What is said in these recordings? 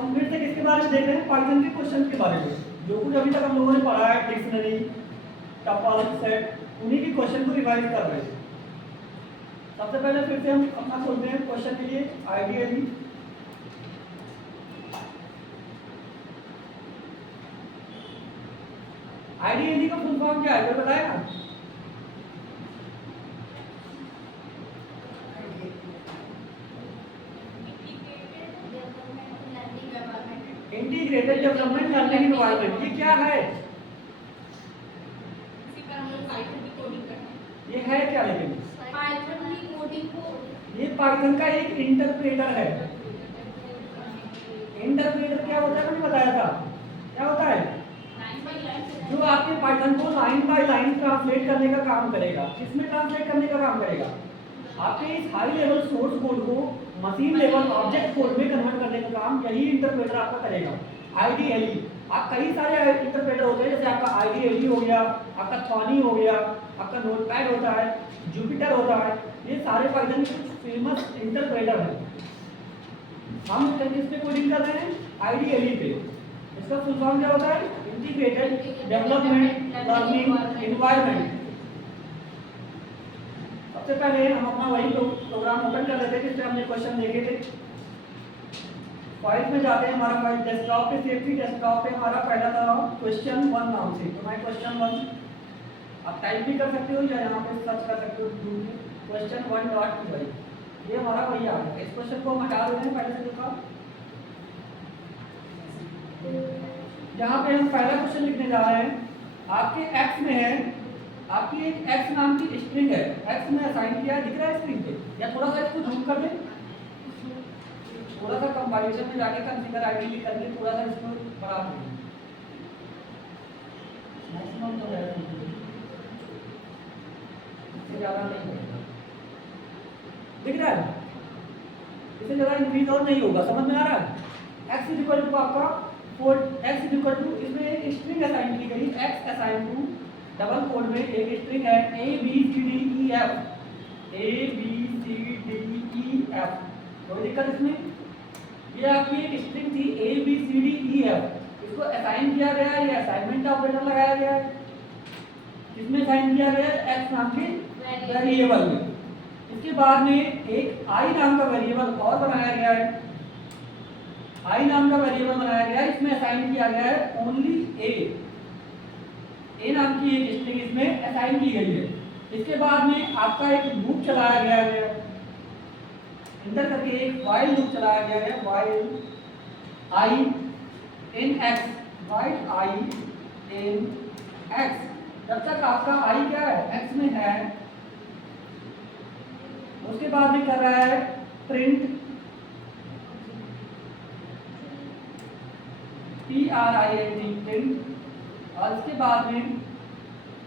हम फिर से किसके बारे में देख रहे हैं, पाइथन के क्वेश्चन के बारे में। जो कुछ अभी तक हम लोगों ने पढ़ा है, डिक्शनरी, टपल, सेट, उन्हीं के क्वेश्चन को रिवाइज कर रहे हैं। सबसे पहले फिर से हम अपना खोलते हैं क्वेश्चन के लिए आइडियली। आइडियली का फुल फॉर्म क्या है, कोई बताएगा? Integrated development learning environment. ये क्या है? ये है क्या? लेकिन ये पाइथन का एक इंटरप्रेटर है। इंटरप्रेटर क्या होता है, मैंने बताया था। क्या होता है? जो आपके पाइथन को लाइन बाय लाइन ट्रांसलेट करने का काम करेगा। किसमें ट्रांसलेट करने का काम करेगा? आपके इस हाई लेवल सोर्स कोड को मशीन लेवल ऑब्जेक्ट कोड में कन्वर्ट करने का काम यही इंटरप्रेटर आपका करेगा। आईडीएलई, आप कई सारे इंटरप्रेटर होते हैं, जैसे आपका आईडीएलई हो गया, आपका थॉनी हो गया, आपका नोटपैड होता है, जुपिटर होता है। ये सारे पाइथन के कुछ फेमस इंटरप्रेटर हैं। हम किस पे कोडिंग कर रहे हैं? आईडीएलई पे। इसका फुल फॉर्म क्या होता है? Integrated development learning environment. सबसे पहले हम अपना वही प्रोग्राम ओपन कर लेते हैं जिससे हमने क्वेश्चन देखे थे। फाइल में जाते हैं, हमारा फाइल डेस्कटॉप पे सेव थी। डेस्कटॉप पे हमारा पहला था क्वेश्चन 1 नाम से। तो मैं क्वेश्चन 1 आप टाइप भी कर सकते हो या यहाँ पे सर्च कर सकते हो क्वेश्चन 1.py। ये हमारा वही आ गया। इस क्वेश्चन को हम हटा देते हैं पहले से देखा। यहाँ पे हम पहला क्वेश्चन लिखने जा रहे हैं। आपके एक्स में है, आपकी एक एक्स नाम की स्ट्रिंग है। एक्स में असाइन किया है, दिख रहा है स्क्रीन पे? या थोड़ा सा इसको जूम कर दें, थोड़ा सा कंपाइलेशन में जाके कॉन्फ़िगर आईडी करके थोड़ा सा इसको बढ़ा दें। मैक्सिमम तो है, इससे ज़्यादा नहीं होगा। दिख रहा है? इससे ज़्यादा इंक्रीज और नहीं होगा। समझ में आ रहा है? एक्स इज इक्वल टू आपका एक्स इज इक्वल टू, इसमें एक स्ट्रिंग असाइन की गई। X assign to double code में एक स्ट्रिंग है A B C D E F. A B C D E F, कोई दिक्कत इसमें? ये आपकी एक स्ट्रिंग थी A B C D E F. इसको असाइन किया गया है, ये असाइनमेंट ऑपरेटर लगाया गया है। इसमें असाइन किया गया है एक्स नाम के वेरिएबल में। इसके बाद में एक आई नाम का वेरिएबल और बनाया गया है। आई नाम का वेरिएबल बनाया गया है, इसमें असाइन किया गया है ओनली ए नाम की एक स्ट्रिंग इसमें असाइन की गई है। इसके बाद में आपका एक लूप चलाया गया है, इंटर करके एक वाइल लूप चलाया गया है। While I in x, while I in x. जब तक आपका आई क्या है, एक्स में है। उसके बाद में कर रहा है प्रिंट PRINT प्रिंट। और इसके बाद में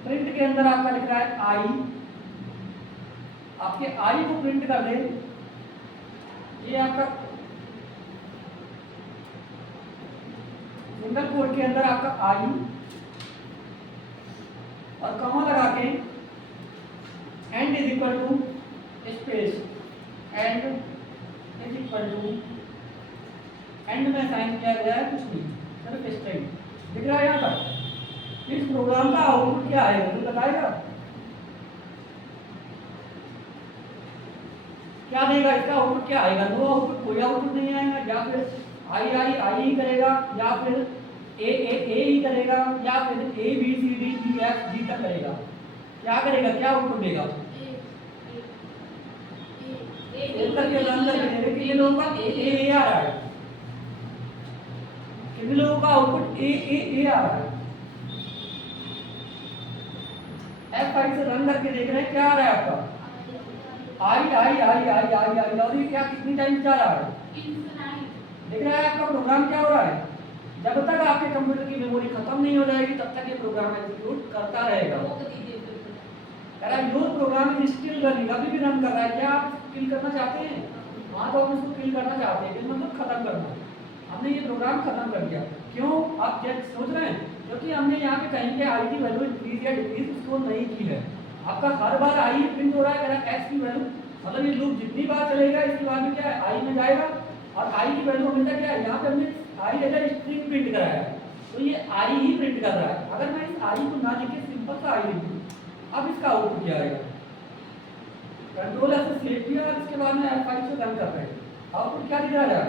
प्रिंट के अंदर आपका लिख रहा है आई। आपके आई को प्रिंट कर दे, ये आपका सिंगल कोड के अंदर आपका आई और कॉमा लगा के end is equal to space, end is equal to, end में साइन किया गया है कुछ नहीं, सिर्फ स्ट्रिंग दिख रहा है यहाँ पर। इस प्रोग्राम का आउटपुट क्या आएगा, मुझे बताएगा? क्या देगा इसका आउटपुट? क्या आएगा? नो आउटपुट, कोई आउटपुट नहीं आएगा। या फिर आई ही करेगा, या फिर ए ही करेगा, या फिर A B C D E F G तक करेगा। क्या करेगा? क्या आउटपुट देगा? करके रन करके देगा कि ये लोगों का ए आ रहा है। कितने लोगों का आउटपुट ए आ रहा है? F5 से रन करके देख रहे हैं क्या आ रहा है आपका? आई। और ये क्या कितनी टाइम जा रहा है? देख रहा है आपका प्रोग्राम क्या हो रहा है? जब तक आपके कंप्यूटर की मेमोरी खत्म नहीं हो जाएगी तब तक ये प्रोग्राम एग्जीक्यूट करता रहेगा। Your program is still running, अभी भी रन कर रहा है। क्या आप किल करना चाहते हैं? हाँ, तो आप इसको किल करना चाहते हैं, मतलब खत्म करना। हमने ये प्रोग्राम खत्म कर दिया। क्यों? आप क्या सोच रहे हैं? क्योंकि हमने यहाँ पे कहीं पे आई की वैल्यू इंक्रीज या डिक्रीज उसको नहीं की है। आपका हर बार आई प्रिंट हो रहा है, अगर एक्स की वैल्यू, मतलब ये लूप जितनी बार चलेगा इसके बाद में क्या है, आई में जाएगा। और आई की वैल्यू हमेशा क्या है, यहाँ पे हमने आई एज स्ट्रिंग प्रिंट कराया है, तो ये आई ही प्रिंट कर रहा है। अगर मैं इस आई को ना लिख के सिंपल सा आई लिखूं, अब इसका आउटपुट क्या आएगा? कंट्रोल ऐसे सेव किया, इसके बाद में F5 से रन कर रहे हैं, आउटपुट क्या दिख रहा है?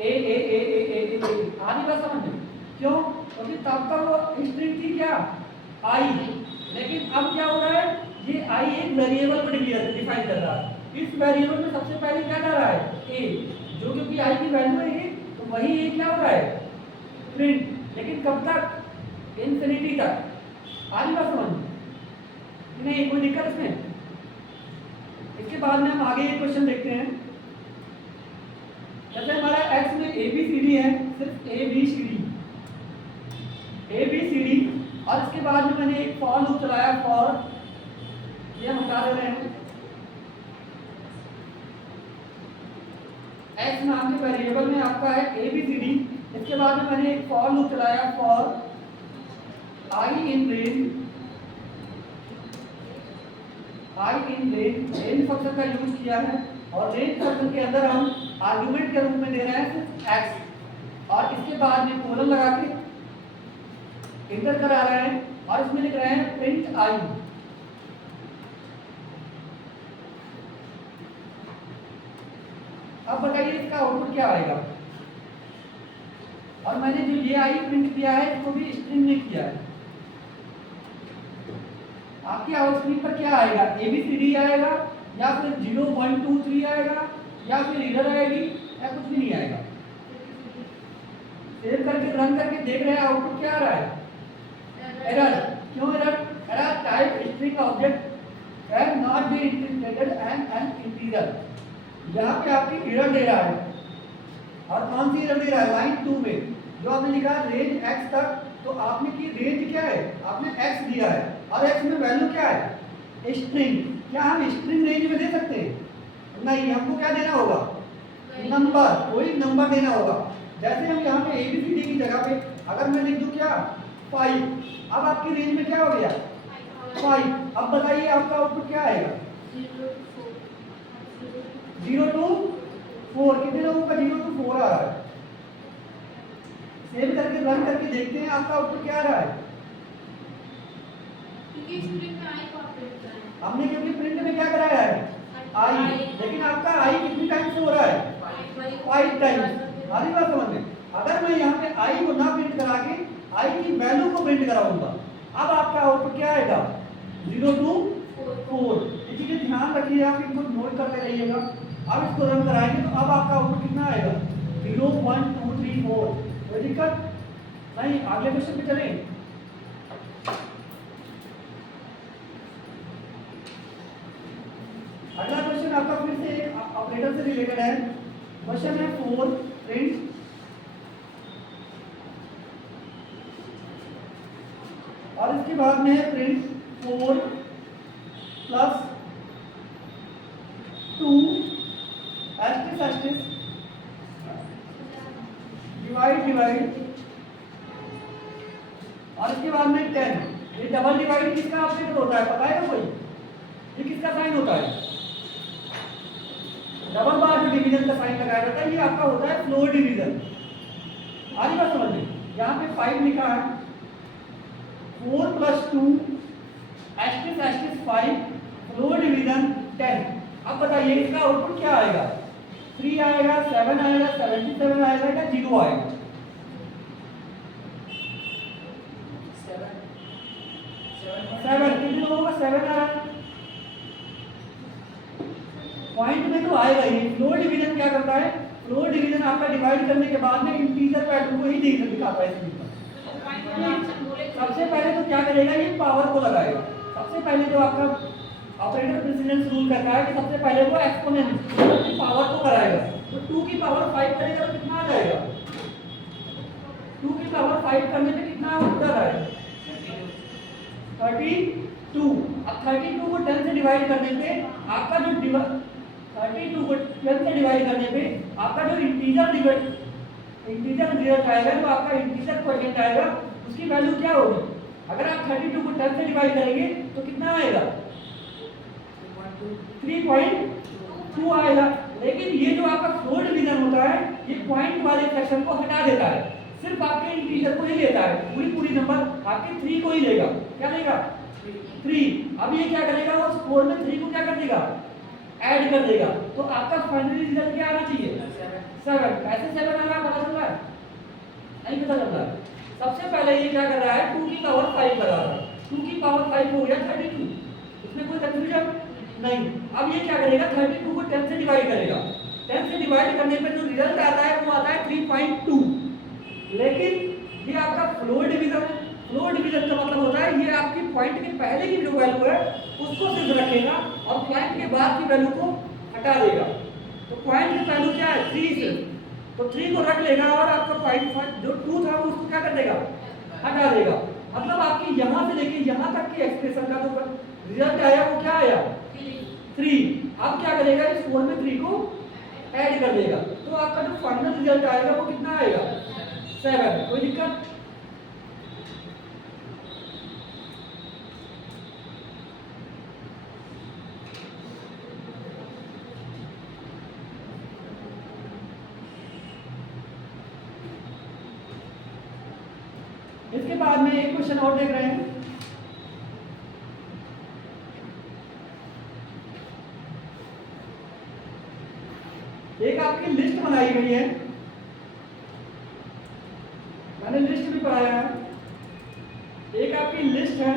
ए ए ए ए ए ए ए। आधी बात समझ में? क्यों? क्योंकि तब तक वो स्ट्रिंग थी क्या? आई, लेकिन अब क्या हो रहा है? ये आई एक वेरिएबल को डिफाइन कर रहा है। इस वेरिएबल में सबसे पहले क्या जा रहा है? ए, जो क्योंकि आई की वैल्यू है ये, तो वही ए क्या हो रहा है? प्रिंट। लेकिन कब तक? इन्फिनिटी तक। आधी बात समझ में? नहीं कोई दिक्कत इसमें? इसके बाद में हम आगे एक क्वेश्चन देखते हैं। जैसे हमारा x में ABCD है, सिर्फ ABCD, और इसके बाद में मैंने एक फॉर लूप चलाया, फॉर, ये हम हटा दे रहे हैं। x नाम के वेरिएबल में आपका है ABCD, इसके बाद में मैंने एक फॉर लूप चलाया, for I in range, range function का यूज किया है, और रेंज फंक्शन के अंदर हम आर्गुमेंट के रूप में दे रहे हैं x, और इसके बाद में कोलन लगा के इंटर करा रहे हैं, और इसमें लिख रहे हैं प्रिंट i। अब बताइए इसका आउटपुट क्या आएगा? और मैंने जो ये i प्रिंट किया है इसको भी स्ट्रिंग में किया है। आपके आउटपुट पर क्या आएगा? ABCD आएगा, या फिर 0 1 2 3 आएगा, या फिर एरर आएगी, या कुछ भी नहीं आएगा। सेव करके रन करके देख रहे हैं आउटपुट क्या आ रहा है? एरर। क्यों error? Error type string object can not be integrated and integer. यहाँ पे आपकी एरर दे रहा है, और कौन सी एरर दे रहा है? लाइन 2 में जो आपने लिखा रेंज x तक, तो आपने की रेंज क्या है? आपने x दिया है, और x में वैल्यू क्या है? स्ट्रिंग। क्या हम स्ट्रिंग रेंज में दे सकते हैं? नहीं, हमको क्या देना होगा? नंबर, कोई नंबर देना होगा। जैसे हम यहाँ पे ABCD की जगह पे अगर मैं लिख दूँ क्या? 5, अब आपकी रेंज में क्या हो गया? 5। अब बताइए आपका आउटपुट क्या आएगा? 0 to 4। कितने लोगों का 0 to 4 आ रहा है? सेव करके रन करके देखते हैं आपका आउटपुट क्या आ रहा है? हमने क्योंकि प्रिंट में क्या कराया है? आई, लेकिन आपका आई कितनी टाइम से हो रहा है? 5 टाइम्स। आधी बात समझ में? अगर मैं यहाँ पे आई को ना प्रिंट करा के आई की वैल्यू को प्रिंट कराऊंगा, अब आपका आउटपुट क्या आएगा? 0 to 4। इसीलिए ध्यान रखिए, आप इनको नोट करते रहिएगा। अब इसको रन कराएंगे तो अब आपका आउटपुट कितना आएगा? 0 1 2 3 4। कोई दिक्कत नहीं? अगले क्वेश्चन पे चलें। अगला क्वेश्चन आपका फिर से एक ऑपरेटर से रिलेटेड है। क्वेश्चन है 4 प्रिंट, और इसके बाद में है प्रिंट 4 प्लस 2 एस्टिस डिवाइड, और इसके बाद में 10। ये डबल डिवाइड किसका ऑपरेटर होता है पता है ना कोई? ये किसका साइन होता है? डबल बार जो डिवीजन का साइन लगाया जाता है, ये आपका होता है फ्लोर डिवीजन। आगे बात समझिए, यहाँ पे 5 लिखा है, 4 प्लस 2 एस्टिस 5 फ्लोर डिवीजन 10। अब बताइए इसका आउटपुट क्या आएगा? 3 आएगा, 7 आएगा, 77 आएगा, या 0 आएगा? 7। कितने लोगों का 7 आ रहा है? पॉइंट में तो आएगा ही। फ्लोर डिवीजन क्या करता है? फ्लोर डिवीजन आपका डिवाइड करने के बाद में इंटीजर पैटर्न को ही दिखाता है। सबसे पहले तो क्या करेगा? ये पावर को लगाएगा। सबसे पहले जो आपका ऑपरेटर प्रेसिडेंस रूल करता है कि सबसे पहले वो एक्सपोनेंट की पावर को कराएगा। तो 2 की पावर 5 करेगा तो कितना आ जाएगा? 2 की पावर 5 करने पे कितना उत्तर आएगा? 32। अब 32 को 10 से डिवाइड करने पे आपका जो 32 को 10 से डिवाइड करने पे आपका जो इंटीजर रिजल्ट आएगा, जो आपका इंटीजर क्वोशिएंट आएगा, उसकी वैल्यू क्या होगी? अगर आप 32 को 10 से डिवाइड करेंगे तो कितना आएगा? 3.2 आएगा। लेकिन ये जो आपका फ्लोर डिवीजन होता रहा है, ये पॉइंट वाले सेक्शन को हटा देता है, सिर्फ आपके इंटीजर को ही लेता है, पूरी नंबर आपके 3 को ही लेगा। क्या लेगा? 3। अब ये क्या करेगा, उस 4 में 3 को क्या कर देगा, ऐड कर देगा। तो आपका फाइनली रिजल्ट क्या आना चाहिए? 7। कैसे 7 आ रहा है, पता चल रहा है? नहीं पता चल रहा है। सबसे पहले ये क्या कर रहा है, 2 की पावर 5 लगा रहा है, 2 की पावर 5 हो गया 32, इसमें कोई कंफ्यूजन नहीं। अब ये क्या करेगा, 32 को 10 से डिवाइड करेगा, 10 से डिवाइड करने पर जो रिजल्ट आता है वो आता है 3.2। लेकिन ये आपका फ्लोर डिवीजन है, फ्लोर डिवीजन का मतलब होता है ये आपकी पॉइंट के पहले की जो वैल्यू है उसको सिर्फ रखेगा और पॉइंट के बाद की वैल्यू को हटा देगा। तो पॉइंट की वैल्यू क्या है, 3 सिर्फ, तो 3 को रख लेगा और आपका पॉइंट जो 2 था वो उसको क्या कर देगा, हटा देगा। मतलब आपकी यहाँ से लेके यहाँ तक की एक्सप्रेशन का जो रिजल्ट आया वो क्या आया, 3। अब क्या करेगा, इस 4 में 3 को ऐड कर देगा, तो आपका जो फाइनल रिजल्ट आएगा वो कितना आएगा, 7। कोई दिक्कत? इसके बाद में एक क्वेश्चन और देख रहे हैं। एक आपकी लिस्ट बनाई गई है, मैंने लिस्ट भी पढ़ाया है। एक आपकी लिस्ट है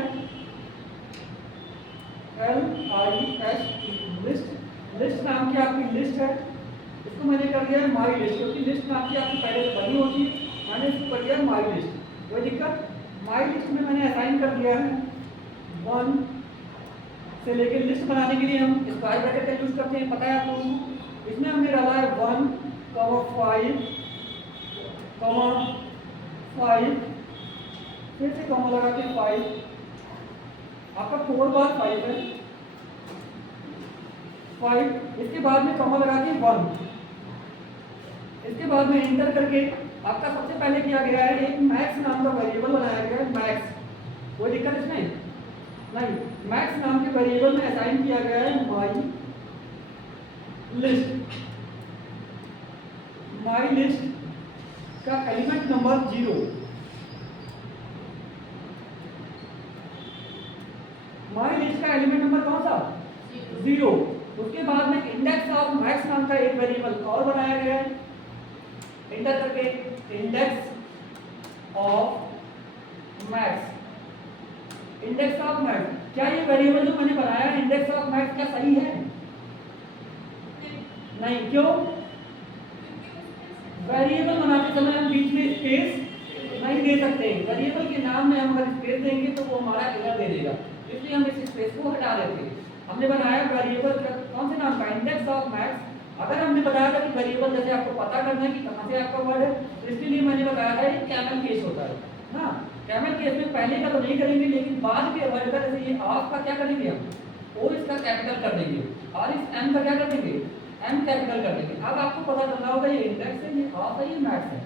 LIST, लिस्ट, लिस्ट नाम की आपकी लिस्ट है। इसको मैंने कर दिया है माई लिस्ट, क्योंकि लिस्ट नाम की आपकी पहले से बनी होती है, मैंने इसको कर दिया है माई लिस्ट। कोई दिक्कत? माई लिस्ट में मैंने असाइन कर दिया है 1 से लेके लिस्ट बनाने के लिए हम स्क्वायर ब्रैकेट का यूज करते हैं, पता है आप लोगों को। इसमें हमने डाला है 1, 5, फिर से कॉमा लगा के 5, आपका 4 बार 5 है, 5। इसके बाद में कॉमा लगा के 1, इसके बाद में एंटर करके आपका सबसे पहले किया गया है एक मैक्स नाम का वेरिएबल बनाया गया है, मैक्स। कोई दिक्कत इसमें नहीं। मैक्स नाम के वेरिएबल में असाइन किया गया है माई लिस्ट, माई लिस्ट का एलिमेंट नंबर 0, माई लिस्ट का एलिमेंट नंबर कौन सा, 0। उसके बाद में इंडेक्स ऑफ मैक्स नाम का एक वेरिएबल और बनाया गया है, एंटर करके index of max, index of max. क्या ये वेरिएबल जो मैंने बनाया है इंडेक्स ऑफ मैक्स क्या सही है? नहीं। क्यों? वेरिएबल बनाते समय हम बीच में स्पेस नहीं दे सकते, वेरिएबल के नाम में हम अगर स्पेस देंगे तो वो हमारा एरर दे देगा, इसलिए हम इस स्पेस को हटा देते हैं। हमने बनाया वेरिएबल कौन से नाम का, इंडेक्स ऑफ मैक्स। अगर हमने बताया था कि वेरिएबल जैसे आपको पता करना है कि कहां से आपका वर्ड है, तो इसके लिए मैंने बताया था ये कैमल केस होता है ना। कैमल केस में पहले का तो नहीं करेंगे, लेकिन बाद के वर्ड का जैसे ये ऑफ का क्या करेंगे हम, ओ इसका कैपिटल कर देंगे और इस एम का क्या कर देंगे, एम कैपिटल कर देंगे। अब आपको पता चल रहा होगा ये इंडेक्स है, ये ऑफ है, ये मैक्स है।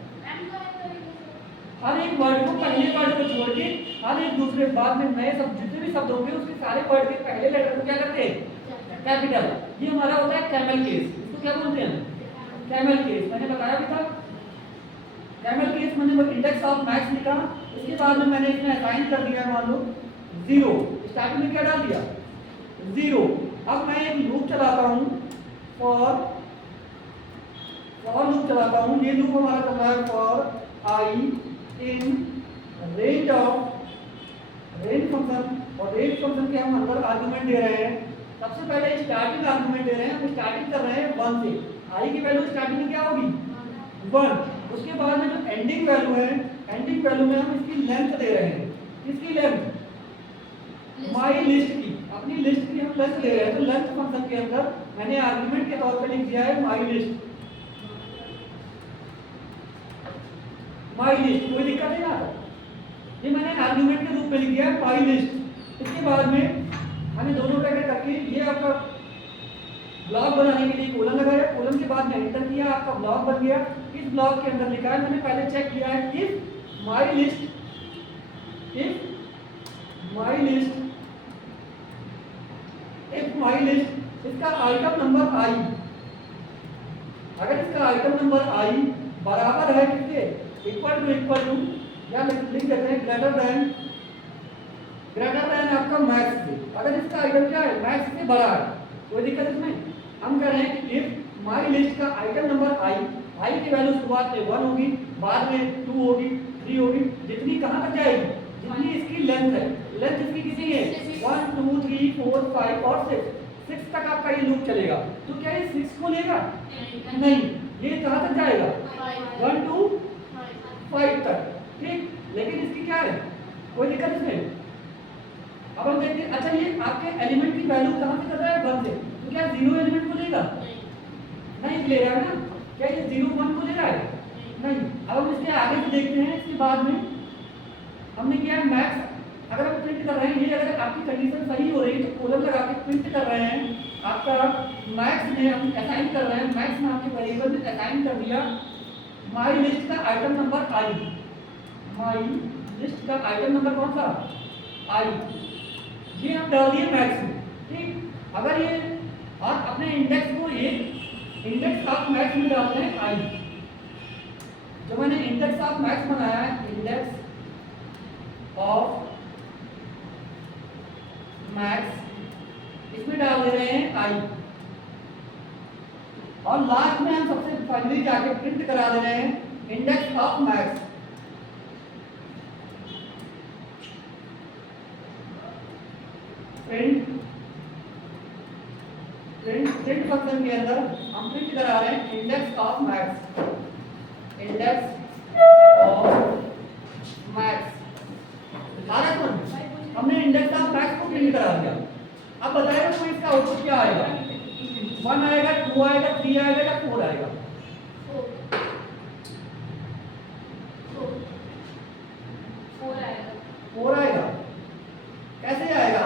हर एक वर्ड को पहले वर्ड को छोड़ के हर एक दूसरे बाद में नए शब्द जितने भी शब्द होंगे उसके सारे वर्ड के पहले लेटर को क्या करते हैं, कैपिटल। ये हमारा होता है कैमल केस। इसको क्या बोलते हैं, कैमल केस। मैंने बताया भी था कैमल केस। मैंने वो इंडेक्स ऑफ मैक्स लिखा, उसके बाद में मैंने इसमें असाइन कर दिया मान लो 0, स्टार्टिंग में क्या डाल दिया 0। अब मैं एक लूप चलाता हूँ फॉर लूप चलाता हूँ। ये लूप हमारा चल रहा है for I in range function, और रेंज फंक्शन के हम अंदर आर्गुमेंट दे रहे हैं। सबसे पहले स्टार्टिंग आर्गुमेंट दे रहे हैं, हम स्टार्टिंग कर रहे हैं 1 से। आई की वैल्यू स्टार्टिंग में क्या होगी 1। उसके बाद में जो एंडिंग वैल्यू है, एंडिंग वैल्यू में हम इसकी लेंथ दे रहे हैं। किसकी लेंथ, माई लिस्ट की, अपनी लिस्ट की हम लेंथ दे रहे हैं। तो लेंथ फंक्शन के अंदर मैंने आर्गुमेंट के तौर पे लिख दिया है माई लिस्ट, माई लिस्ट। कोई दिक्कत नहीं ना, ये मैंने आर्गुमेंट के रूप में लिख दिया है माई लिस्ट। इसके बाद में मैंने दोनों ब्रैकेट करके ये आपका ब्लॉक बनाने के लिए कोलन लगाया, कोलन के बाद में एंटर किया, आपका ब्लॉक बन गया। इस ब्लॉक के अंदर लिखा है, मैंने पहले चेक किया है इफ माई लिस्ट इसका आइटम नंबर आई, अगर इसका आइटम नंबर i बराबर है किसके, इक्वल टू या लिख देते हैं ग्रेटर देन आपका मैक्स से। अगर इसका आइटम क्या है, मैक्स से बड़ा है, कोई दिक्कत इसमें। हम कह रहे हैं कि इफ माई लिस्ट का आइटम नंबर i की वैल्यू शुरुआत में 1 होगी, बाद में 2 होगी, 3 होगी, जितनी कहाँ तक जाएगी, जितनी इसकी लेंथ है। लेंथ इसकी कितनी है, 1 2 3 4 5 और 6 तक आपका ये लूप चलेगा। तो क्या ये 6 को लेगा, नहीं, ये कहाँ तक जाएगा, 1 2 5 तक, ठीक। लेकिन इसकी क्या है, कोई दिक्कत इसमें। अब हम देखते हैं, अच्छा ये आपके एलिमेंट की वैल्यू कहाँ से कर रहा है, 1 से, तो क्या 0 एलिमेंट को लेगा, नहीं ले रहा है ना। क्या ये 0 1 को ले रहा है, नहीं। अब हम इसके आगे भी देखते हैं। इसके बाद में हमने किया मैक्स, अगर हम प्रिंट कर रहे हैं, ये अगर आपकी कंडीशन सही हो रही है तो कॉलम लगा के प्रिंट कर रहे हैं। आपका मैक्स में हम असाइन कर रहे हैं, मैक्स में आपके वेरिएबल में असाइन कर दिया माई लिस्ट का item number i, my list का आइटम नंबर कौन सा, i, ये हम डाल दिए मैक्स में, ठीक। अगर ये और अपने इंडेक्स को ये इंडेक्स ऑफ मैक्स में डालते हैं i, जो मैंने इंडेक्स ऑफ मैक्स बनाया है, इंडेक्स ऑफ मैक्स, इसमें डाल दे रहे हैं i, और लास्ट में हम सबसे फाइनली जाके प्रिंट करा दे रहे हैं index of max. Print function के अंदर हम प्रिंट करा रहे हैं index of max, index of max. हमने इंडेक्स ऑफ मैक्स को प्रिंट करा दिया। अब बताइए तो इसका आउटपुट क्या आएगा, 1 आएगा, 2 आएगा, 3 आएगा या 4 आएगा, 4 आएगा। कैसे आएगा,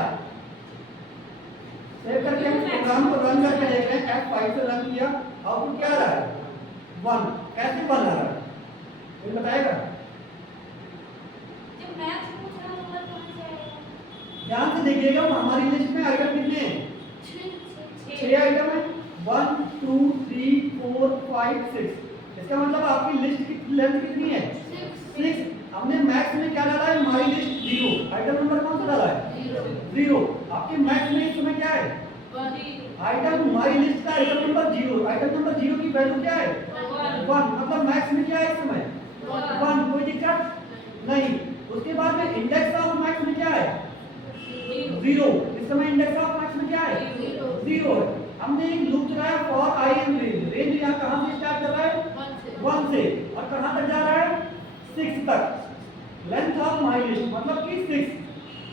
सेव करके हम प्रोग्राम को रन करके देख रहे हैं, F5 से रन किया, आउटपुट क्या आ रहा है, 1। कैसे 1 आ रहा है, कोई बताएगा। ध्यान से देखिएगा, हमारी लिस्ट में आइटम कितने हैं, 6 आइटम है, 1 2 3 4 5 6। इसका मतलब आपकी लिस्ट की लेंथ कितनी है, 6। हमने मैक्स में क्या डाला है, माई लिस्ट 0, आइटम नंबर कौन सा डाला है, 0। आपके मैक्स में इस समय क्या है, आइटम माई लिस्ट का आइटम नंबर 0, आइटम नंबर 0 की वैल्यू क्या है, 1। मतलब मैक्स में क्या है इस समय, 1, कोई दिक्कत नहीं। उसके बाद में इंडेक्स ऑफ मैक्स में क्या है, 0। इस समय इंडेक्स ऑफ मैक्स में क्या है, 0 है। हमने एक लूप चलाया for I in range, range यहाँ कहाँ से स्टार्ट कर रहा है, 1 से, और कहाँ तक जा रहा है, 6 तक। लेंथ ऑफ माई लिस्ट मतलब कि 6,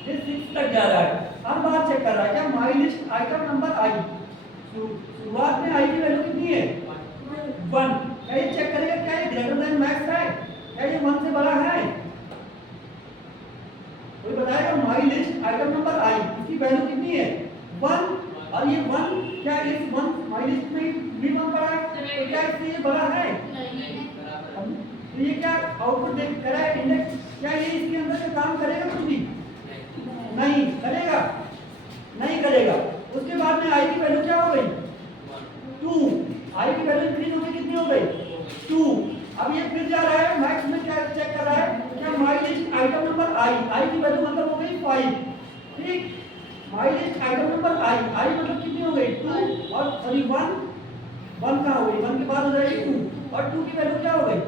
ये 6 तक जा रहा है। हर बार चेक कर रहा है क्या my list item number i, शुरुआत में i की वैल्यू कितनी है, 1। क्या ये चेक करेगा क्या ये ग्रेटर देन मैक्स है, क्या ये 1 से बड़ा है, कोई बताएगा। My list item number i, इसकी वैल्यू कितनी है, 1, और ये 1 क्या इस 1 माई लिस्ट में भी 1 बड़ा है, तो क्या इससे ये बड़ा है, तो ये क्या आउटपुट देख कर रहा है इंडेक्स, क्या ये इसके अंदर से काम करेगा, कुछ भी नहीं करेगा, नहीं करेगा। उसके बाद में i की वैल्यू क्या हो गई, 2, i की वैल्यू इंक्रीज होकर कितनी हो गई, 2। अब ये फिर जा रहा है मैक्स में, क्या चेक कर रहा है, क्या my list item number i की वैल्यू मतलब हो गई 5, ठीक। My list item number i मतलब कितनी हो गई, 2, और सॉरी 1 कहाँ हो गई, 1 के बाद हो जाएगी 2, और 2 की वैल्यू क्या हो गई,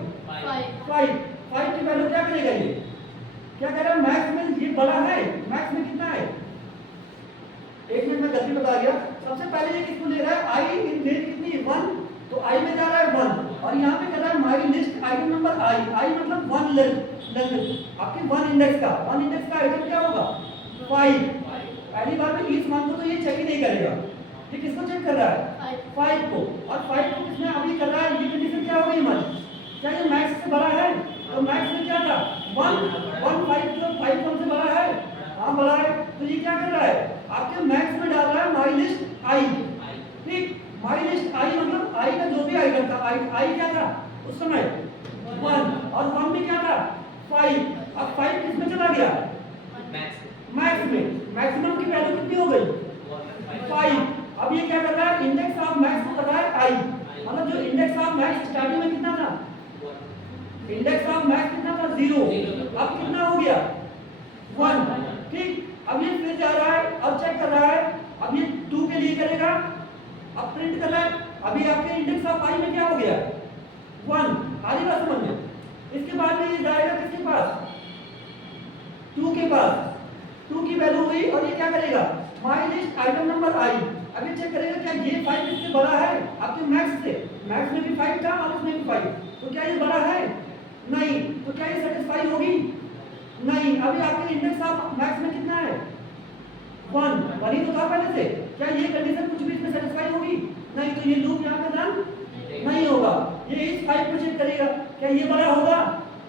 5 की वैल्यू क्या करेगा, ये क्या कह रहा है, मैक्स में ये बड़ा है, मैक्स में कितना है, एक मिनट में गलती बता गया। सबसे पहले ये किसको ले रहा है, i इन रेंज कितनी, 1, तो i में जा रहा है 1, और यहाँ पे कर रहा है my list item number i मतलब 1 लेंथ आपके 1 इंडेक्स का, 1 इंडेक्स का आइटम क्या होगा, 5। पहली बार में इस मान को तो ये चेक ही नहीं करेगा, ये किसको चेक कर रहा है, 5 को, और 5 को किसने अभी कर रहा है, ये कंडीशन क्या हो गई हमारी, क्या ये मैक्स से बड़ा है, तो मैक्स में क्या था, 1 5, तो 5 कौन से बड़ा है, हाँ बड़ा है। तो ये क्या कर रहा है, आपके मैक्स में डाल रहा है माई लिस्ट i, ठीक। माई लिस्ट i मतलब i का जो भी आइटम था, i क्या था उस समय, 1, और 1 में क्या था, 5। अब 5 किस में चला गया, मैक्स में, मैक्सिमम की वैल्यू कितनी हो गई, 5। अब ये क्या कर रहा है, इंडेक्स ऑफ मैक्स को पता है i, मतलब जो इंडेक्स ऑफ मैक्स स्टार्टिंग में कितना था? इंडेक्स ऑफ मैक्स कितना था? 0। अब कितना हो गया? 1। ठीक, अब ये फिर जा रहा है और चेक कर रहा है। अब ये 2 के लिए करेगा, अब प्रिंट कर रहा है। अभी आपके इंडेक्स ऑफ i में क्या हो गया? 1। आधी बात समझ में? इसके बाद में ये जाएगा किसके पास? 2 के पास। 2 की वैल्यू हुई और ये क्या करेगा? My list item number i। अभी चेक करेगा क्या ये 5 इससे बड़ा है आपके मैक्स से? मैक्स में भी 5 था और उसमें भी 5, तो क्या ये बड़ा है? नहीं। तो क्या ये सेटिस्फाई होगी? नहीं। अभी आपके इंडेक्स ऑफ मैक्स में कितना है? 1। वही तो था पहले से। क्या ये कंडीशन कुछ भी इसमें सेटिस्फाई होगी? नहीं। तो ये लूप यहाँ पे रन नहीं होगा। ये इस 5 को चेक करेगा, क्या ये बड़ा होगा?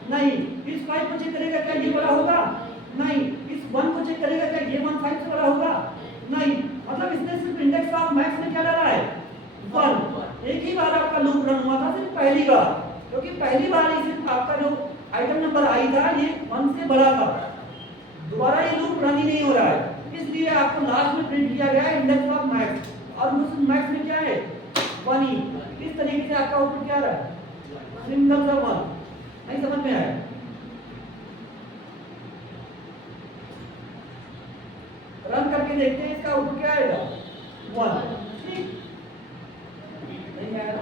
नहीं। इस 5 को चेक करेगा, क्या ये बड़ा होगा? नहीं। इस 1 को चेक करेगा, क्या ये 1 5 से बड़ा होगा? नहीं। मतलब इसने सिर्फ इंडेक्स ऑफ मैक्स में क्या डाला है? 1। एक ही बार आपका लूप रन हुआ था, सिर्फ पहली बार, क्योंकि पहली बार ही सिर्फ आपका जो आइटम नंबर i था ये 1 से बड़ा था। दोबारा ये लूप रन ही नहीं हो रहा है, इसलिए आपको लास्ट में प्रिंट किया गया है इंडेक्स ऑफ मैक्स, और उस मैक्स में क्या है? 1 ही। इस तरीके से आपका आउटपुट क्या रहा है? सिंगल सा 1। नहीं समझ में आया? रन करके देखते हैं इसका आउटपुट क्या आएगा? 1। ठीक, नहीं आया?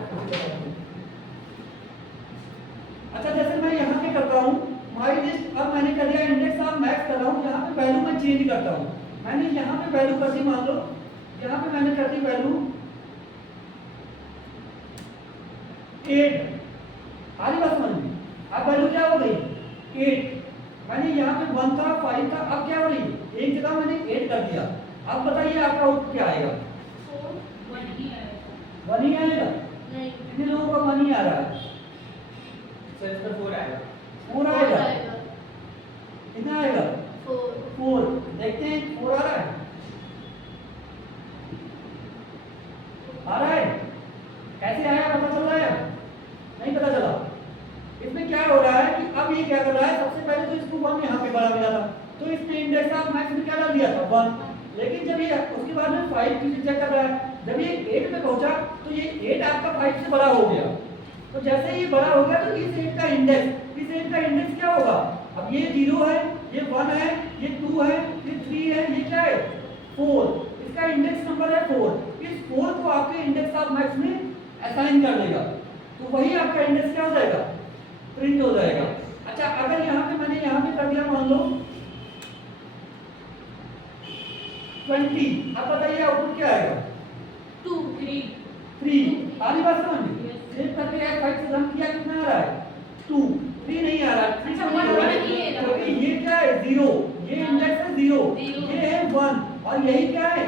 अच्छा, जैसे मैं यहाँ पे करता हूँ माई लिस्ट, अब मैंने कर दिया इंडेक्स ऑफ मैक्स कर रहा हूँ, यहाँ पे वैल्यू मैं चेंज करता हूँ। मैंने यहाँ पे वैल्यू कर दी, मान लो यहाँ पे मैंने कर दी वैल्यू 8। आधी बात समझ में? अब वैल्यू क्या हो गई? 8। मैंने यहाँ पे 1 था 5 था, अब क्या हो रही? एक जगह मैंने 8 कर दिया। अब बताइए आपका आउटपुट क्या आएगा? 1 ही आएगा? नहीं। कितने लोगों का 1 ही आ रहा है? सर इसका 4 आएगा। 4 आएगा? कितना आएगा? 4। देखते हैं 4 आ रहा है? आ रहा है? कैसे आया, पता चल रहा है? नहीं पता चला। इसमें क्या हो रहा है कि अब ये क्या कर रहा है, सबसे पहले तो इसको 1 यहाँ पे बड़ा मिला था, तो इसने इंडेक्स ऑफ मैक्स में क्या डाल दिया था? 1। लेकिन जब ये उसके बाद में 5 की चेक कर रहा है, जब ये 8 पे पहुंचा तो ये 8 आपका 5 से बड़ा हो गया। तो जैसे ही बड़ा हो गया तो इस 8 का इंडेक्स क्या होगा? अब ये 0 है, ये 1 है, ये 2 है, ये 3 है, ये क्या है? 4। इसका इंडेक्स नंबर है 4। इस 4 को आपके इंडेक्स ऑफ मैक्स में असाइन कर देगा, तो वही आपका इंडेक्स क्या हो जाएगा? प्रिंट हो जाएगा। अच्छा, अगर यहाँ पे मैंने यहाँ पे कर दिया मान लो 20, अब बताइए आउटपुट क्या आएगा? 2 3। आधी बात समझ में? सेव करके F5 से रन किया, कितना आ रहा है? 2। 3 नहीं आ रहा है। अच्छा, 1 नहीं है, क्योंकि ये क्या है? 0। ये इंडेक्स है 0, ये है 1 और यही क्या है?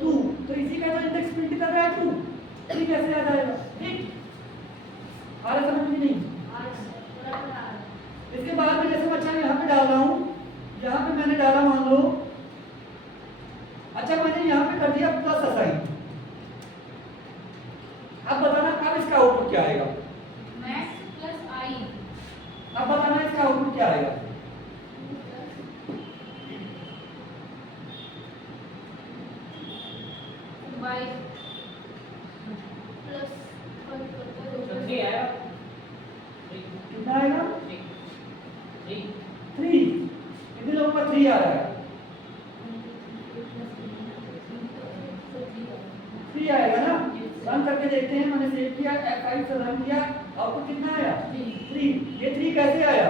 2। तो इसी का तो इंडेक्स प्रिंट कर रहा है 2। ठीक, कैसे आ जाएगा? ठीक, आ रहा समझ में? नहीं। इसके बाद में जैसे मैं यहाँ पे डाल रहा हूँ, यहाँ पे मैंने डाला मान लो, अच्छा मैंने यहाँ पे कर दिया प्लस असाइन। अब बताना अब इसका आउटपुट क्या आएगा? Max plus i। अब बताना इसका आउटपुट क्या आएगा? y प्लस 3 आएगा। कितना आएगा? 3। कितने लोगों का 3 आ रहा है? 3 आएगा ना? रन करके देखते हैं। मैंने सेव किया, F5 से रन किया, आउटपुट कितना आया? 3। ये 3 कैसे आया?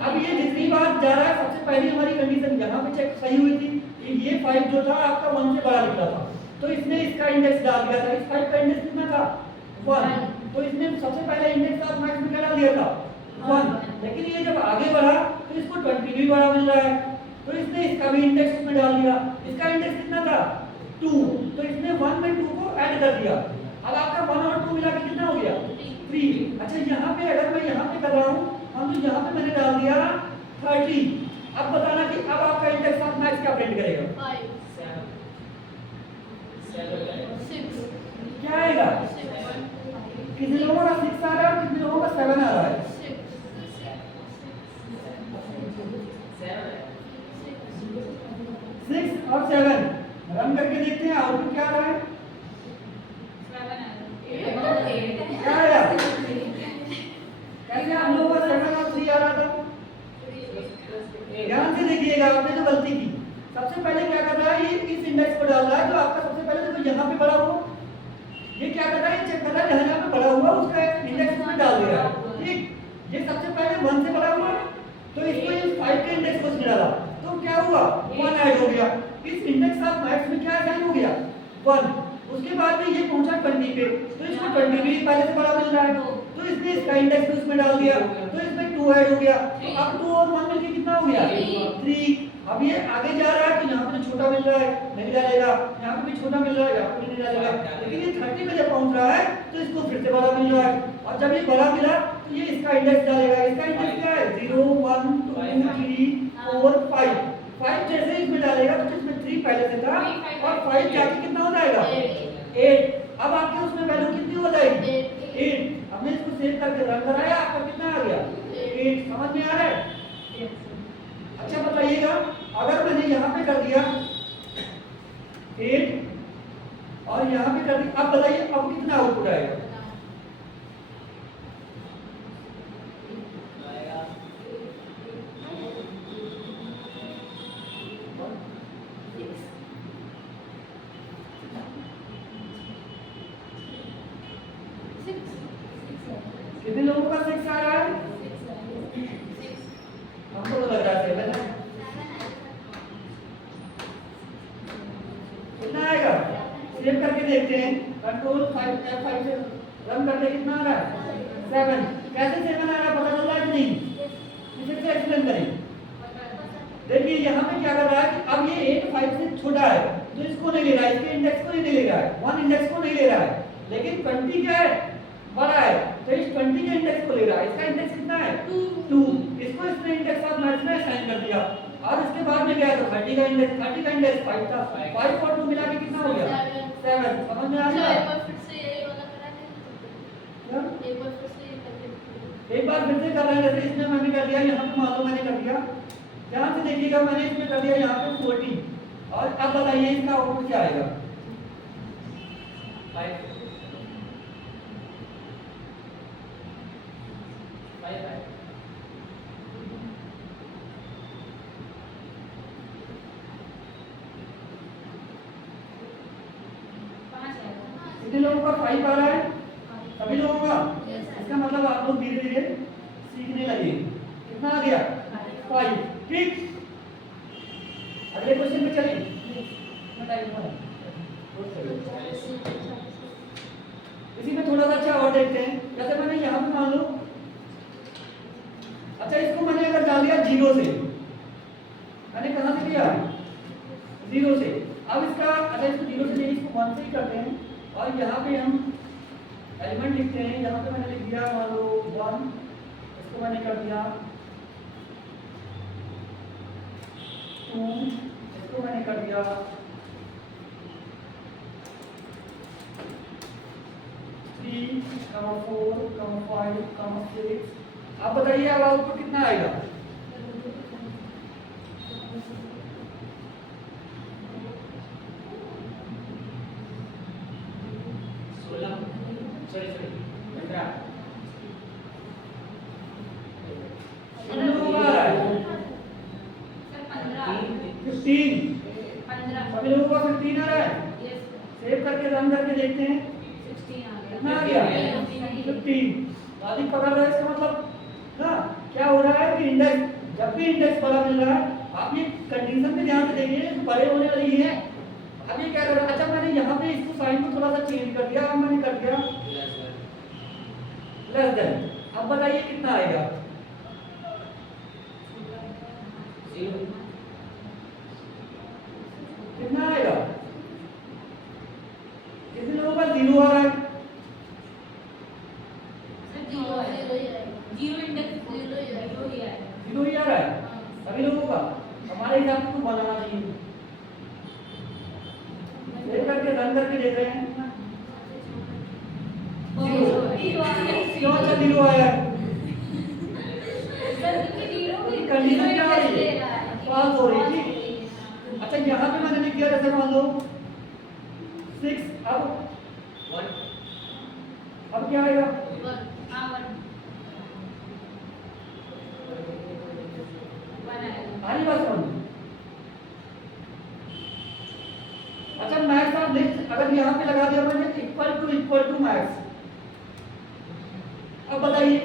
अब ये जितनी बार जा रहा है, सबसे पहली हमारी कंडीशन यहाँ पे चेक सही हुई थी कि ये 5 जो था आपका 1 से बड़ा निकला था, तो इसने इसका इंडेक्स डाल दिया था। इस 5 का इंडेक्स कितना था? 1। तो इसने सबसे पहले इंडेक्स ऑफ मैक्स में क्या डाल दिया था? 1। लेकिन ये जब आगे बढ़ा तो इसको 20 भी बड़ा मिल रहा है, तो इसने इसका भी इंडेक्स उसमें डाल दिया। इसका इंडेक्स कितना था? 2। तो इसने 1 में 2 को ऐड कर दिया। अब आपका 1 और 2 मिला के कितना हो गया? 3। अच्छा, यहाँ पे अगर मैं यहाँ पे कर रहा हूँ, हम तो यहाँ पे मैंने डाल दिया 30। अब बताना कि अब आपका इंडेक्स ऑफ मैक्स क्या प्रिंट करेगा? 5 6 क्या आएगा? कितने लोगों का 6 आ रहा है और कितने लोगों का 7 आ रहा है? 6 और 7। रन करके देखते हैं आउटपुट क्या आ रहा है? 7 8 अब उसका इंडेक्स इसमें डाल दे रहा है, ठीक। ये सबसे पहले 1 से बड़ा हुआ, तो इसको इस 5 के इंडेक्स को इसमें डाला, तो क्या हुआ 1 ऐड हो गया। इस इंडेक्स ऑफ मैक्स में क्या ऐड हो गया 1। उसके बाद में ये पहुंचा 20 पे, तो इसको 20 भी पहले से बड़ा मिल रहा है, तो इसने इसका इंडेक्स भी उसमें डाल दिया, तो इसमें 2 ऐड हो गया। तो अब 2 और 1 मिलके कितना हो गया 3। अब ये आगे जा रहा है, तो यहाँ पे जो छोटा मिल रहा है नहीं डालेगा, यहाँ पे भी छोटा मिल रहा है, यहाँ पे भी नहीं डालेगा, लेकिन ये 30 पे जब पहुंच रहा है तो इसको फिर से बड़ा मिल रहा है, और जब ये बड़ा मिला तो ये इसका इंडेक्स डालेगा। इसका इंडेक्स क्या है 0 1 2 3 4 5। 5 जैसे इसमें डालेगा तो इसमें 3 पहले से था, और 5 जाके कितना हो जाएगा 8। अब आपके उसमें वैल्यू कितनी हो जाएगी 8। हमने इसको सेव करके रन कराया, आपका कितना आ गया 8। समझ में आ रहा है? अच्छा बताइएगा, अगर मैंने यहाँ पे कर दिया 8 और यहाँ पे कर दिया, अब बताइए अब कितना आउटपुट आएगा? कितने लोगों का 6 आ रहा है? हमको तो लग रहा है 7 है। कितना आएगा? सेव करके देखते हैं। कंट्रोल 5 F5 से रन करके कितना आ रहा है 7। कैसे 7 आ रहा है पता चल रहा है कि नहीं? इसे कैसे एक्सप्लेन करें? देखिए यहाँ पे क्या कर रहा है कि अब ये 8 5 से छोटा है, तो इसको नहीं ले रहा है, इसके इंडेक्स को नहीं ले रहा है, 1 इंडेक्स को नहीं ले रहा है, लेकिन 20 क्या है बड़ा है, तो इस 20 के इंडेक्स को ले रहा है। इसका इंडेक्स कितना है 2। इसको इसने इंडेक्स ऑफ मैक्स में असाइन कर दिया, और इसके बाद में गया तो 30 का इंडेक्स 5 था, 5 और 2 मिला के कितना हो गया 7। समझ में आ गया? एक बार फिर से कर रहे हैं, जैसे इसमें मैंने कर दिया, यहाँ पे मान लो मैंने कर दिया, ध्यान से देखिएगा, मैंने इसमें कर दिया यहाँ पे 40, और अब बताइए इसका आउटपुट क्या आएगा? 5 कितने लोगों का 5 आ रहा है? सभी लोगों का? इसका मतलब आप लोग धीरे धीरे सीखने लगे। कितना आ गया 5, ठीक। अगले क्वेश्चन पे चलें। इसी में थोड़ा सा अच्छा और देखते हैं, जैसे मैंने यहाँ पे मान लो, अच्छा इसको मैंने अगर डाल दिया 0 से, मैंने कहाँ से किया 0 से, अब इसका अच्छा इसको 0 से नहीं, इसको 1 से ही करते हैं, और यहाँ पे हम एलिमेंट लिखते हैं। यहाँ पे मैंने लिख दिया मान लो 1, इसको मैंने कर दिया 2, इसको मैंने कर दिया 3, 4, 5, 6। आप बताइए अब आउटपुट कितना आएगा? सभी लोगों का 15 आ रहा है। सेव करके रन करके देखते हैं कितना आ गया 15। अधिक पकड़ रहा है, इसका मतलब ना क्या हो रहा है कि इंडेक्स, जब भी इंडेक्स बड़ा मिल रहा है, आप ये कंडीशन पे ध्यान से देखिए, तो बड़े होने वाली है। अब ये क्या कर रहा है? अच्छा मैंने यहाँ पे इसको साइन को थोड़ा सा चेंज कर दिया, अब मैंने कर दिया लेस देन। अब बताइए कितना आएगा? 0। कितना आएगा? कितने लोगों का 0 आ रहा है? 0 ही आ रहा है सभी लोगों का। हमारे हिसाब से तो बनाना चाहिए। सेव करके रन करके देख रहे हैं, क्यों अच्छा 0 आया है? कंडीशन क्या हो रही है? फॉल्स हो रही है, ठीक। अच्छा यहाँ पे मैंने लिख दिया, जैसे मान लो 6, अब क्या आएगा? आनी बात समझ। अच्छा मैक्स ऑफ लिस्ट अगर यहाँ पे लगा दिया मैंने इक्वल टू मैक्स, बताइए।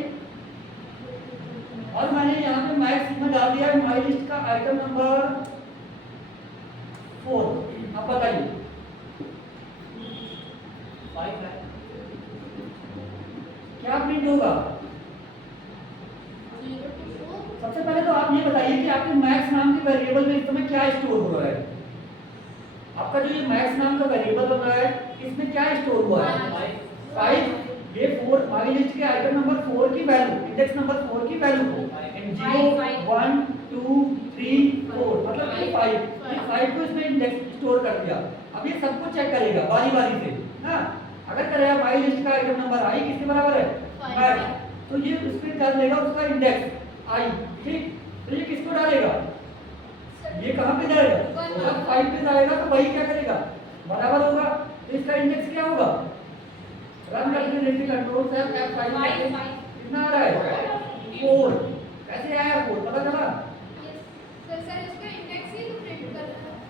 और मैंने यहाँ पे मैक्स में डाल दिया है माई लिस्ट का आइटम नंबर 4। अब बताइए 5 है। क्या प्रिंट होगा? सबसे पहले तो आप ये बताइए कि आपके मैक्स नाम के वेरिएबल में इस समय क्या स्टोर हो रहा है? आपका जो ये मैक्स नाम का वेरिएबल बन रहा है इसमें क्या स्टोर हुआ है? 5। ये 4 माई लिस्ट के आइटम नंबर 4 की वैल्यू, इंडेक्स नंबर 4 की वैल्यू को 0 1 2 3 4 मतलब ये 5 को इसमें इंडेक्स स्टोर कर दिया। अब ये सबको चेक करेगा बारी बारी से ना। अगर करेगा माई लिस्ट का आइटम नंबर आई किसके बराबर है? 5, तो ये उसमें डाल देगा उसका इंडेक्स आई। ठीक, तो ये किसको डालेगा? ये कहाँ पे जाएगा? जब 5 पे जाएगा तो वही क्या करेगा? बराबर होगा। तो इसका इंडेक्स क्या होगा? रन करके देखिए कंट्रोल से F5 कितना आ रहा है? 4। कैसे आया 4 पता चला?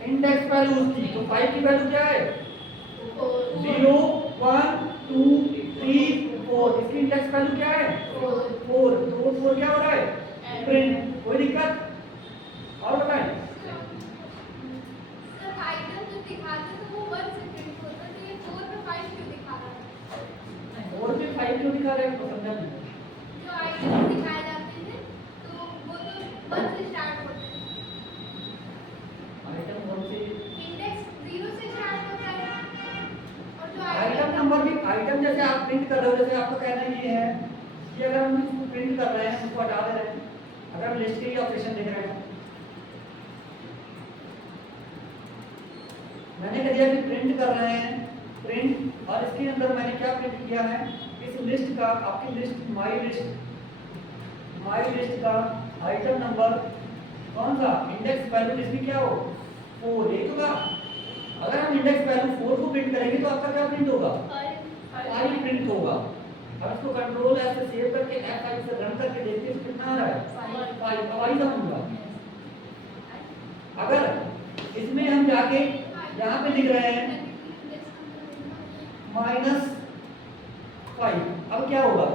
इंडेक्स वैल्यू उसकी, तो 5 की वैल्यू क्या है? 0 1 2 3 4। इसकी इंडेक्स वैल्यू क्या है? 4। तो 4 क्या हो रहा है? प्रिंट। कोई दिक्कत? और बताएं। 4 पे 5 क्यों दिखा रहे हैं? तो समझा नहीं। आइटम कौन सी? आइटम नंबर भी आइटम जैसे आप प्रिंट कर रहे हो, जैसे आपका कहना ये है कि अगर हम इसको प्रिंट कर रहे हैं उसको हटा दे रहे हैं, अगर हम लिस्ट के लिए ऑपरेशन देख रहे हैं, मैंने कह दिया कि प्रिंट कर रहे हैं प्रिंट, और इसके अंदर मैंने क्या प्रिंट किया है? इस लिस्ट का, आपकी लिस्ट माई लिस्ट का आइटम नंबर कौन सा? इंडेक्स वैल्यू जिसकी क्या हो? 4। एक होगा। अगर हम इंडेक्स वैल्यू 4 को प्रिंट करेंगे तो आपका क्या प्रिंट होगा? 5 प्रिंट होगा। अब इसको कंट्रोल एस से सेव करके F5 से रन करके देखते हैं कितना आ रहा है? 5। अब आई समझूंगा। अगर इसमें हम जाके यहाँ पे लिख रहे हैं -5, अब क्या होगा?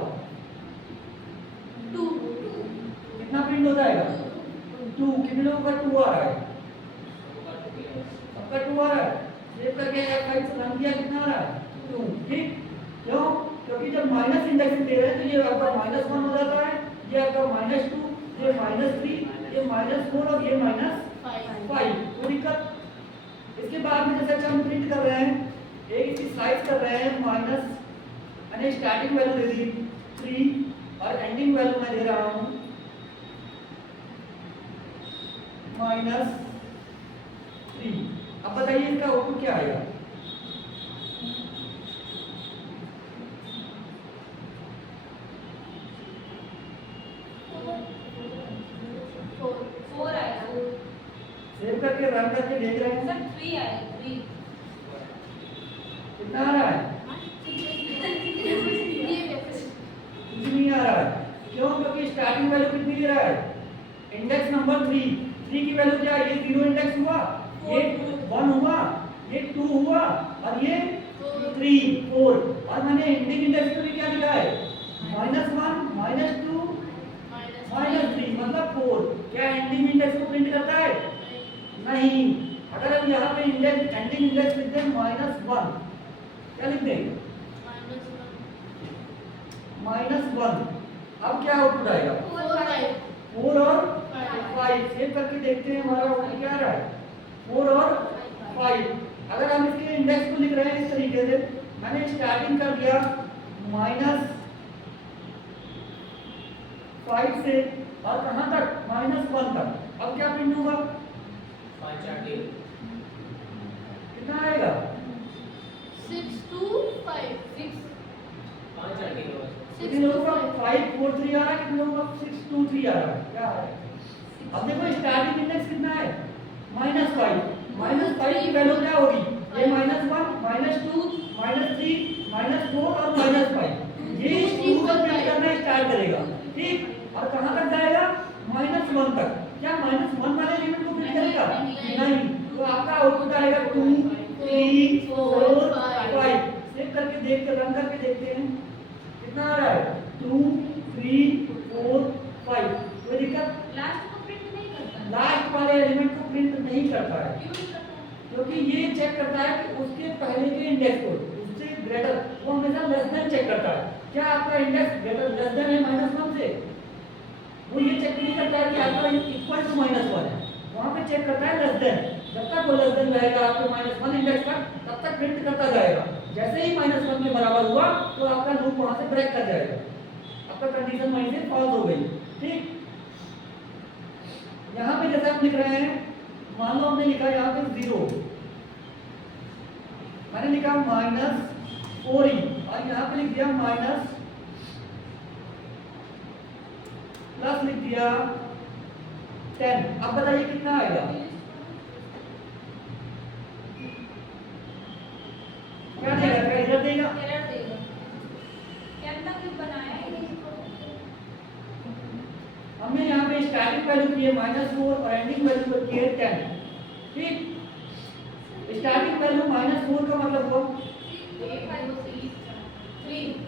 2 कितना प्रिंट हो जाएगा? 2। कितने लोगों का 2 आ रहा है? सबका 2 आ रहा है। सेव करके F5 से रन किया, कितना आ रहा है? 2। ठीक, क्यों? क्योंकि जब माइनस इंडेक्स दे रहे हैं तो ये आपका -1 हो जाता है, ये आपका -2, ये -3, ये -4 और ये -5। कोई दिक्कत? इसके बाद में जैसे हम प्रिंट कर रहे हैं, एक इसकी स्लाइस कर रहे हैं माइनस, मैंने स्टार्टिंग वैल्यू दे दी 3 और एंडिंग वैल्यू मैं दे रहा हूँ -3। अब बताइए इसका आउटपुट क्या आएगा? सेव करके रन करके देख रहे हैं कितना आ रहा है? कुछ नहीं आ रहा है। क्यों? क्योंकि स्टार्टिंग वैल्यू कितनी दे रहा है? इंडेक्स नंबर 3 की वैल्यू क्या है? ये 0 इंडेक्स हुआ, ये 1 हुआ, ये 2 हुआ और ये 3 4। और मैंने एंडिंग इंडेक्स पे क्या लिखा है? -1 -2 -3 मतलब 4। क्या एंडिंग इंडेक्स को प्रिंट करता है? नहीं। अगर हम यहाँ पे इंडेक्स एंडिंग इंडेक्स लिखते हैं -1, क्या लिखते हैं? -1। अब क्या आउटपुट आएगा? 4 और 5। सेव करके देखते हैं हमारा आउटपुट क्या आ रहा है? 4 और 5। अगर हम इसके इंडेक्स को लिख रहे हैं इस तरीके से, मैंने स्टार्टिंग कर दिया -5 से और कहाँ तक? -1 तक। अब क्या प्रिंट होगा? 5 4 3 कितना आएगा? 6 2 5 6 5 4 3 कितने लोगों का 5 4 3 आ रहा है? कितने लोगों का 6 2 3 आ रहा है? क्या आ रहा है? अब देखो स्टार्टिंग इंडेक्स कितना है? -5 की वैल्यू क्या होगी? ये -1 -2 -3 -4 और -5। ये 2 को प्रिंट करना स्टार्ट करेगा। ठीक, और कहाँ तक जाएगा? -1 तक। क्या -1 वाले एलिमेंट को प्रिंट करेगा? नहीं। तो आपका आउटपुट आएगा 2 3 4 5। सेव करके देख कर रन करके देखते हैं कितना आ रहा है? 2 ये इंडेक्स कोड उससे ग्रेटर, वो हमेशा लेस देन चेक करता है। क्या आपका इंडेक्स ग्रेटर लेस देन है -1 से? वो ये चेक नहीं करता है कि आपका इक्वल टू -1 है, वहाँ पे चेक करता है लेस देन। जब तक वो लेस देन रहेगा आपके -1 इंडेक्स तक, तब तक प्रिंट करता जाएगा। जैसे ही -1 के बराबर हुआ तो आपका लूप वहाँ से ब्रेक कर जाएगा, आपका कंडीशन वहीं से फॉल्स हो गई। ठीक, यहाँ पे जैसे आप लिख रहे हैं, मान लो हमने लिखा यहाँ पे 0, मैंने लिखा -4e और यहाँ पे लिख दिया माइनस प्लस लिख दिया 10। अब बताइए कितना आएगा? क्या देगा? क्या इधर देगा? एरर देगा। कैमरा क्यों बनाया है इसको? हमने यहाँ पे स्टार्टिंग वैल्यू की है -4 और एंडिंग वैल्यू की है 10। ठीक, स्टार्टिंग वैल्यू -4 का मतलब हुआ,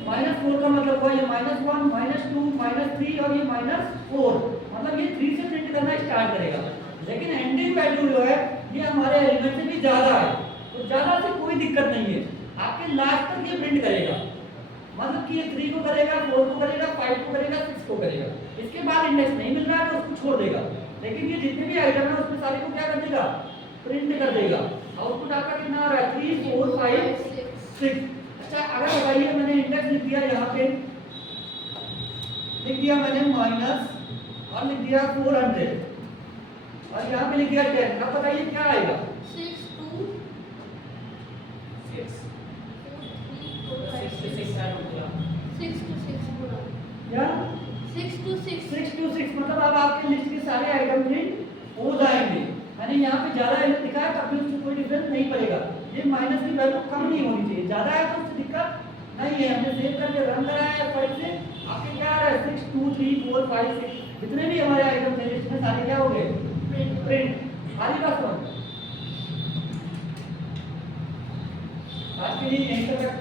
-4 का मतलब हुआ ये -1 -2 -3 और ये -4, मतलब ये 3 से प्रिंट करना स्टार्ट करेगा। लेकिन एंडिंग वैल्यू जो है ये हमारे एलिमेंट से भी ज्यादा है, तो ज्यादा से कोई दिक्कत नहीं है, आपके लास्ट तक ये प्रिंट करेगा। मतलब कि ये 3 को करेगा, 4 को करेगा, 5 को करेगा, 6 को करेगा। इसके बाद इंडेक्स नहीं मिल रहा है तो उसको छोड़ देगा, लेकिन ये जितने भी आइटम है उसमें सारे को क्या कर देगा? प्रिंट कर देगा। आउटपुट आपका कितना आ रहा है? 3 4 5 6। अच्छा, अगर बताइए मैंने इंडेक्स लिख दिया, यहाँ पे लिख दिया मैंने माइनस और लिख दिया 400 और यहाँ पे लिख दिया 10, अब बताइए क्या आएगा? 6 2 6 4 3 4 5 6 6 है पूरा। 6 to 6 पूरा। या 6 to 6 6 to 6 मतलब अब आपके लिस्ट के सारे आइटम प्रिंट हो जाएंगे। मैंने यहाँ पे ज्यादा लिखा है तब भी उससे कोई डिफरेंस नहीं पड़ेगा। ये माइनस की वैल्यू कम नहीं होनी चाहिए, ज्यादा है तो उससे दिक्कत नहीं है। हमने सेव करके रन कराया है फाइल से, आपके क्या आ रहा है? 6 2 3 4 5 6, जितने भी हमारे आइटम थे लिस्ट में सारे क्या हो गए? प्रिंट। आगे बात समझ, आज के लिए यहीं तक